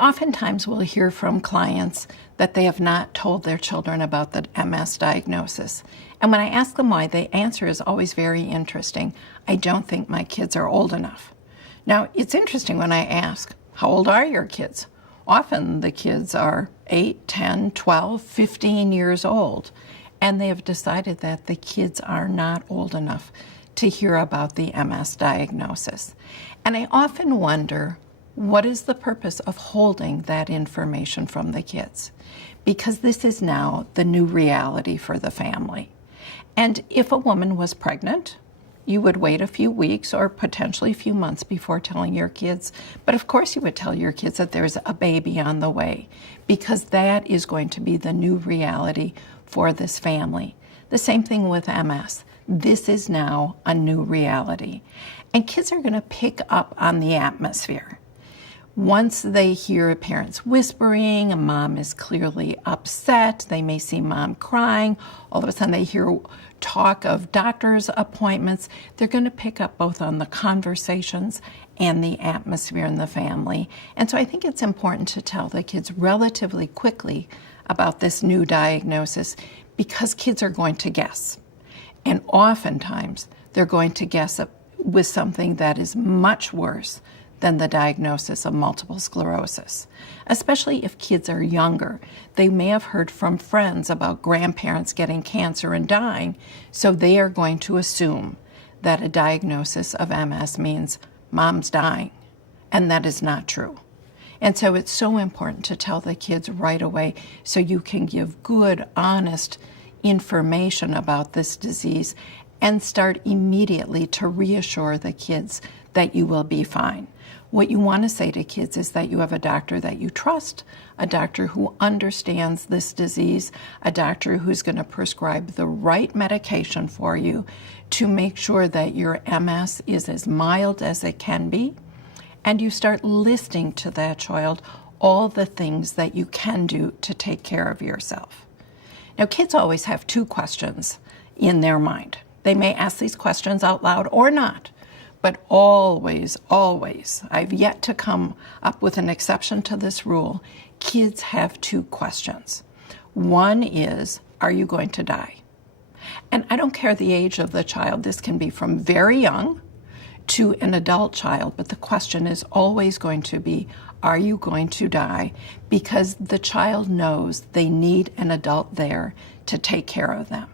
oftentimes will hear from clients that they have not told their children about the MS diagnosis. And when I ask them why, the answer is always very interesting. I don't think my kids are old enough. Now, it's interesting when I ask, how old are your kids? Often the kids are 8, 10, 12, 15 years old, and they have decided that the kids are not old enough to hear about the MS diagnosis. And I often wonder, what is the purpose of holding that information from the kids? Because this is now the new reality for the family. And if a woman was pregnant, you would wait a few weeks or potentially a few months before telling your kids. But of course you would tell your kids that there's a baby on the way, because that is going to be the new reality for this family. The same thing with MS. This is now a new reality. And kids are going to pick up on the atmosphere. Once they hear parents whispering, a mom is clearly upset, they may see mom crying, all of a sudden they hear talk of doctor's appointments, they're going to pick up both on the conversations and the atmosphere in the family. And so I think it's important to tell the kids relatively quickly about this new diagnosis, because kids are going to guess. And oftentimes they're going to guess with something that is much worse than the diagnosis of multiple sclerosis. Especially if kids are younger. They may have heard from friends about grandparents getting cancer and dying, so they are going to assume that a diagnosis of MS means mom's dying, and that is not true. And so it's so important to tell the kids right away so you can give good, honest information about this disease and start immediately to reassure the kids that you will be fine. What you want to say to kids is that you have a doctor that you trust, a doctor who understands this disease, a doctor who's going to prescribe the right medication for you to make sure that your MS is as mild as it can be, and you start listing to that child all the things that you can do to take care of yourself. Now, kids always have two questions in their mind. They may ask these questions out loud or not. But always, always, I've yet to come up with an exception to this rule, kids have two questions. One is, are you going to die? And I don't care the age of the child. This can be from very young to an adult child, but the question is always going to be, are you going to die? Because the child knows they need an adult there to take care of them.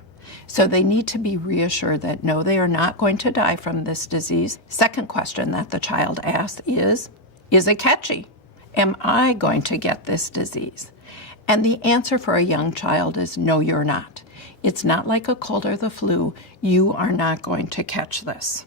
So they need to be reassured that no, they are not going to die from this disease. Second question that the child asks is it catchy? Am I going to get this disease? And the answer for a young child is no, you're not. It's not like a cold or the flu. You are not going to catch this.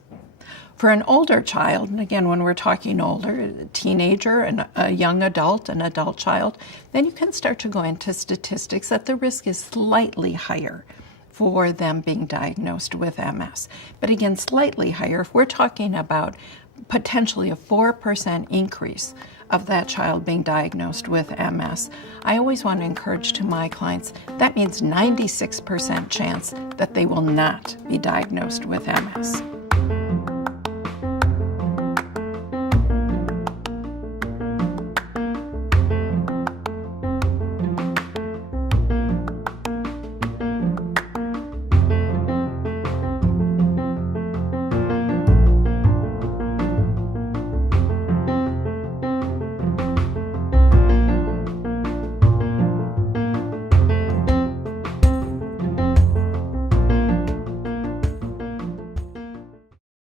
For an older child, and again, when we're talking older, a teenager and a young adult, an adult child, then you can start to go into statistics that the risk is slightly higher for them being diagnosed with MS. But again, slightly higher. If we're talking about potentially a 4% increase of that child being diagnosed with MS, I always want to encourage to my clients, that means 96% chance that they will not be diagnosed with MS.